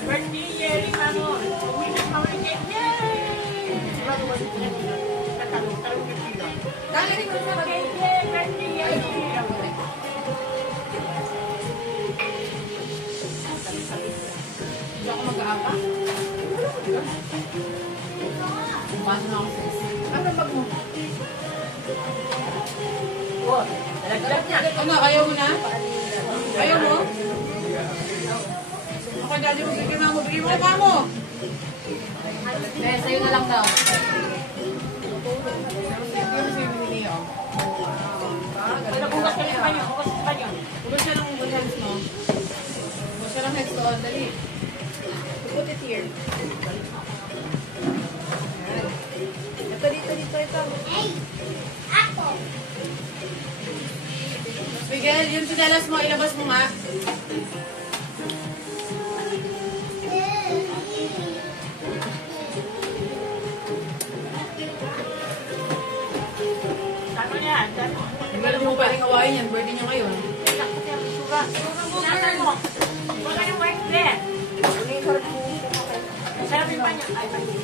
Birthday year, ano, umigas na ulit. Yay! Talong na sila. Dali rin ko sa Birthday year. Hindi ako mag-aapa. Pumasok na ako sa isa. Ano bag mo? Oh, talagdag niya. Ano, ayaw mo na? Ayaw mo? Ako dali mo, bigyan mo. Bigyan mo na mo. Eh, sa'yo na lang daw. Bukas ka rin pa niyo. Bukas pa niyo. Bukas siya ng hands mo. Bukas siya ng hands doon. Dali. Put it here. Ito, dito. Hey! Ako! Miguel, yung sinelas mo, ilabas mo nga. Tama niya. Miguel, hindi mo pwedeng awayin yan. Birthday niya ngayon. Huwag ka yung birthday. Sabi pa niya. Ay, pa niya.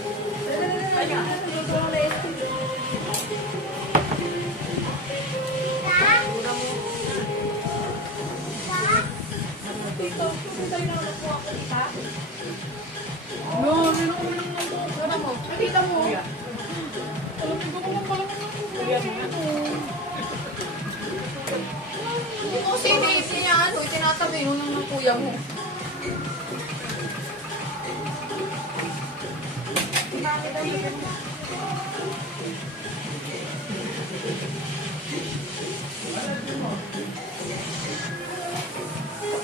No, ano mo? Nakita mo. Alam ko naman pala hindi ko kasi iniisip niya ano, itinatabi yun ng kuya mo.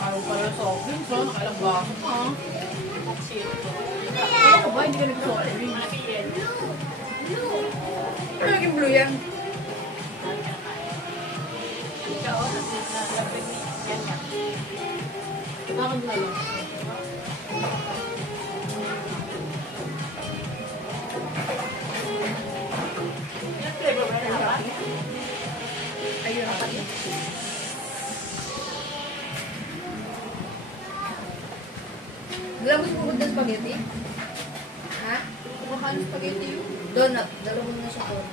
Araw pala sa akin, so nakailang baso pa. Ano ko ba? Hindi ka nag-sorry. Ano naging blue yan? Bakit blue yan? Ayun ako yun. Alam mo yung pupunta spaghetti? Ha? Kumakain ng spaghetti yun? Donut. Dalawang na siya donut.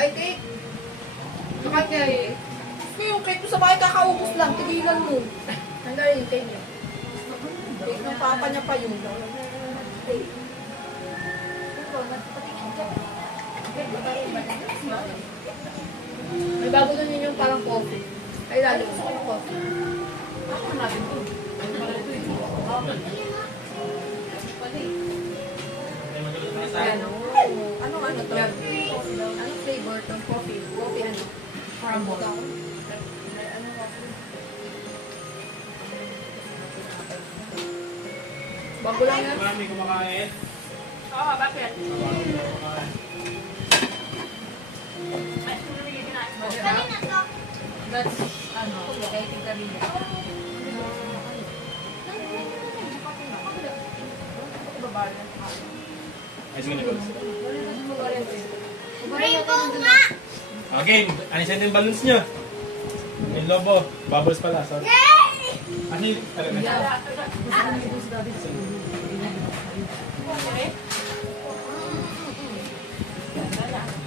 Ay, cake! Bakit kaya eh? Gusto yung cake mo sa bahay, kakaubos lang. Tigilan mo. Hanggang yung cake niya. Cake ng papa niya pa yun. May bago na yun yung parang coffee. Ay, lalo gusto ko yung coffee. Ako natin ito. Ano pala ito eh? Ano to? Anong flavor itong coffee? Coffee ano? Crumble. Ano coffee? Bago lang yan. Marami kumakain. Oo, bakit? Kanina to. That's, ano, kaiting kami niya. Ay, sige na go. Rainbow nga! Okay, anisan yung balloons nyo. May lobo. Bubbles pala. Sorry. Yay! Ano yung talaga?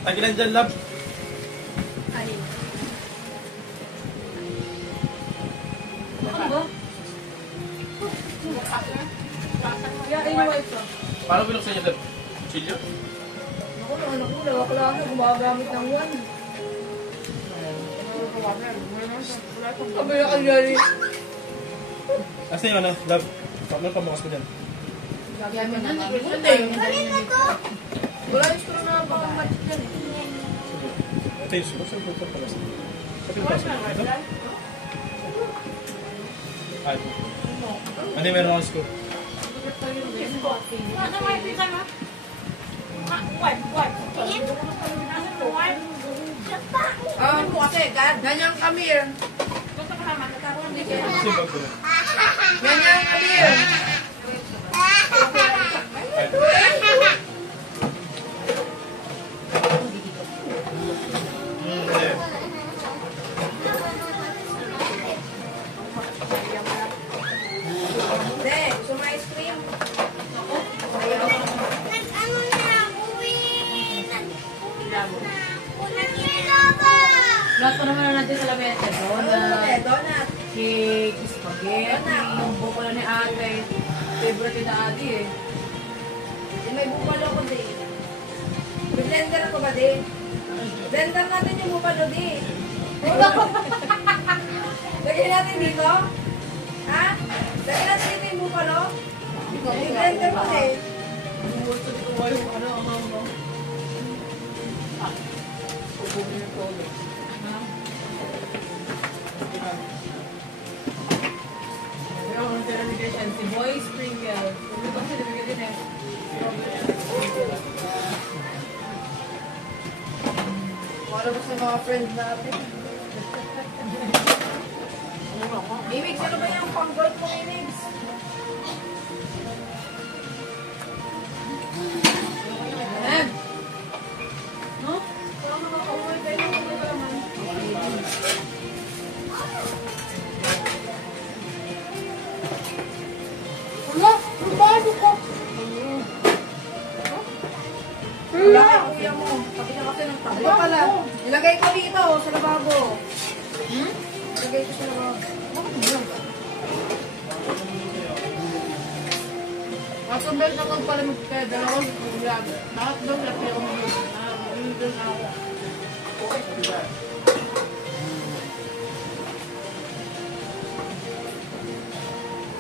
Tagilan dyan, love. Paano binuksan nyo, love? Chilyo? Ako na, anak ko, wala na, gumagamit ng one. Sabi na kanyari. Asa yung ano, love? Ano pamukas ko dyan? Gagamit na namin. Buting. Kanina to. Wala yung screw na pang-match dyan eh. Ito yung suko. Saan ko pala? Sa pintas. Ito? Ah, ito. Ano yung meron akong screw? Ano may pizza na? What? Tingin. Ano kasi, ganyan kami eh. Gusto ko naman, nataruan din Kasi yung bag ko na. Ganyan kami eh. kami sa Ano donut, donut. cake, spaghetti, yung bukala ni ate. Favorite ni ate eh. May bupalo ko din. May blender ako ba din? Blender natin yung bupalo din. Lagyan natin dito? Ha? Lagyan natin dito yung bupalo? May blender ko din. Gusto ko yung ano, mo. Ubuhin yung tolo. Pero kung sinabigyan si Boy Sprinkle. Kung ito sinabigyan din eh. Para ba sa mga friends natin? Mimix, ano ba yung pang-golf mo, Mimix? Ayan. No? Parang nakaka-uwi kayo. Ano ba naman? Wala, bago ko. Wala kay kuya mo. Sabi niya kasi ng tabi. Ito pala. Ilagay ko dito sa lababo. Ilagay ko sa lababo. Ako ba na kung pala magkaya dalawang ulam. Lahat doon na pero doon ako.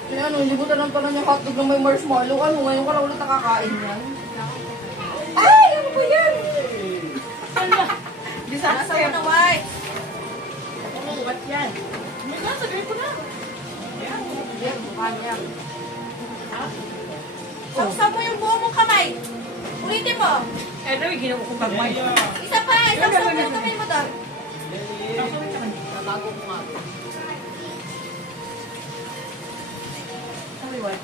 Kaya ano, hindi ko tanong pala yung hotdog na may marshmallow. Ano, ngayon ka lang ulit nakakain yan. Ay! Ano po yan? Nasa mo na, white. Ba't yan? Sabihin ko na. Yan, mukha niya. Ha? Saksa mo yung buo mong kamay. Ulitin mo. Eh, daw, ginawa ko pag-may. Isa pa, isaksa mo yung kamay mo doon. Bago ko nga. Sabi, white.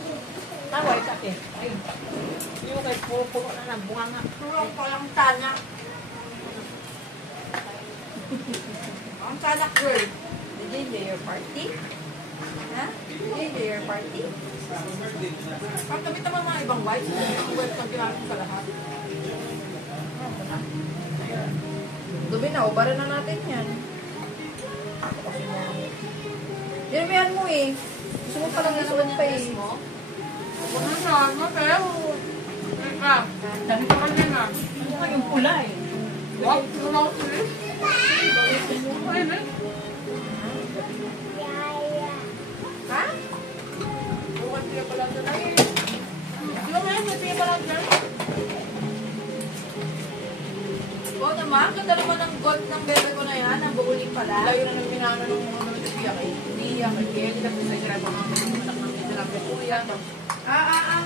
White ate. Ay. Hindi mo kayo puno na ng bunga nga. Turong ko lang tanak. Ang tanak girl. Did you enjoy your party? Ha? Did you enjoy your party? Pag kamit naman mga ibang white, ang white pag ginamit sa lahat. Dumi na, ubaran na natin yan. Dirmihan mo eh. Gusto mo palang isuot pa eh. Ano na? Ano pero? Teka. Dami pa kanya na. Ano ka yung pula eh? What? Ano na ako sila? Ano na? Ha? Bukan sila pala na lang eh. Ano nga yun? Sila pala na? Oo naman, ganda naman ng gold ng bebe ko na yan. Ang buuling pala. Layo na ng minana ng mga gamit na biyak eh. Hindi iyak eh. Kaya kita po sa hirap ang mga anak ng medyo lang kay kuya. Ah.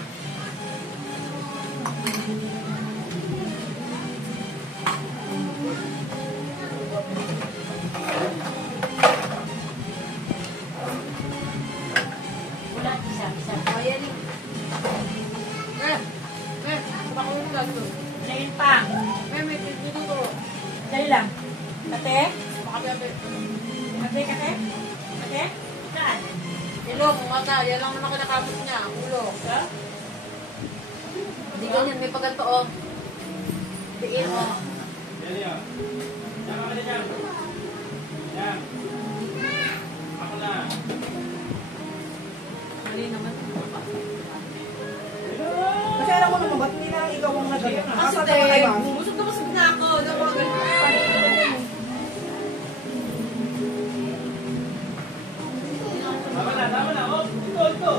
Wala, isa. Ayan eh. Baka mo yung gato. Ngayon pa. May dito. Dali lang. Kate? Baka bebe. Kate? Kate? Saan? Ilong, mata. Yan lang naman kinakapit niya. Ulo. Hindi ganyan, may paganto oh. Diin mo. Delia. Diyan ka dyan. Yan. Ako na. Mali naman. Kasi alam mo naman, ba't hindi na lang ikaw ang nagano? Kasi Asa naman kayo? busog na busog na ako. Daw mga ganun. Tama na. Oh, ito.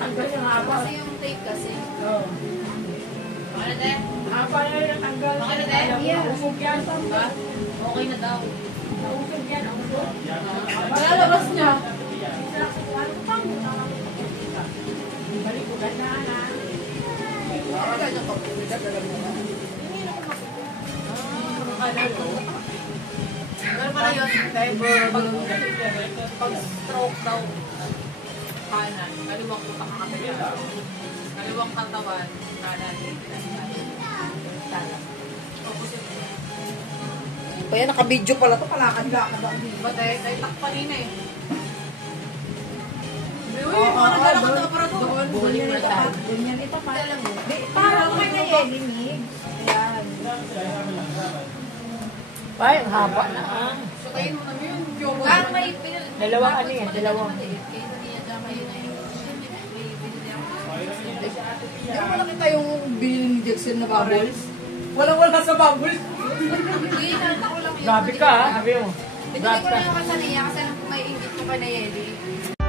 Ang ganyan nga ba? Kasi yung tape kasi. Oo. Ano de? Apa na rin ang tanggal. Ano de? Usog yan. Ba? Okay na daw. Usog yan. Usog. Malalabas niya. Balik ko ganda na. Parang ganyan ka po. Alam mo na. Pero pala yun, pag stroke daw, kanan, kaliwang utak ang kapila. Kaliwang katawan, kanan, talang. Opposite. Kaya naka-video pala to, palakad-lakad ang Ba't tayo takpanin eh. Uy, mga nagdala ka ng aparador. Ganyan ito pa. Ganyan ito pa. Parang may nayelinig. Ayan. Ay, ang haba na ah. Sakayin mo namin yung jowa. May Dalawang ano yan, dalawang. Hindi mo nakita yung binili ni Jackson na bubbles? Walang-wala sa bubbles. Grabe ka ah, sabi mo. Hindi ko na yung kasaniya kasi may ingit ko kay Nayeli.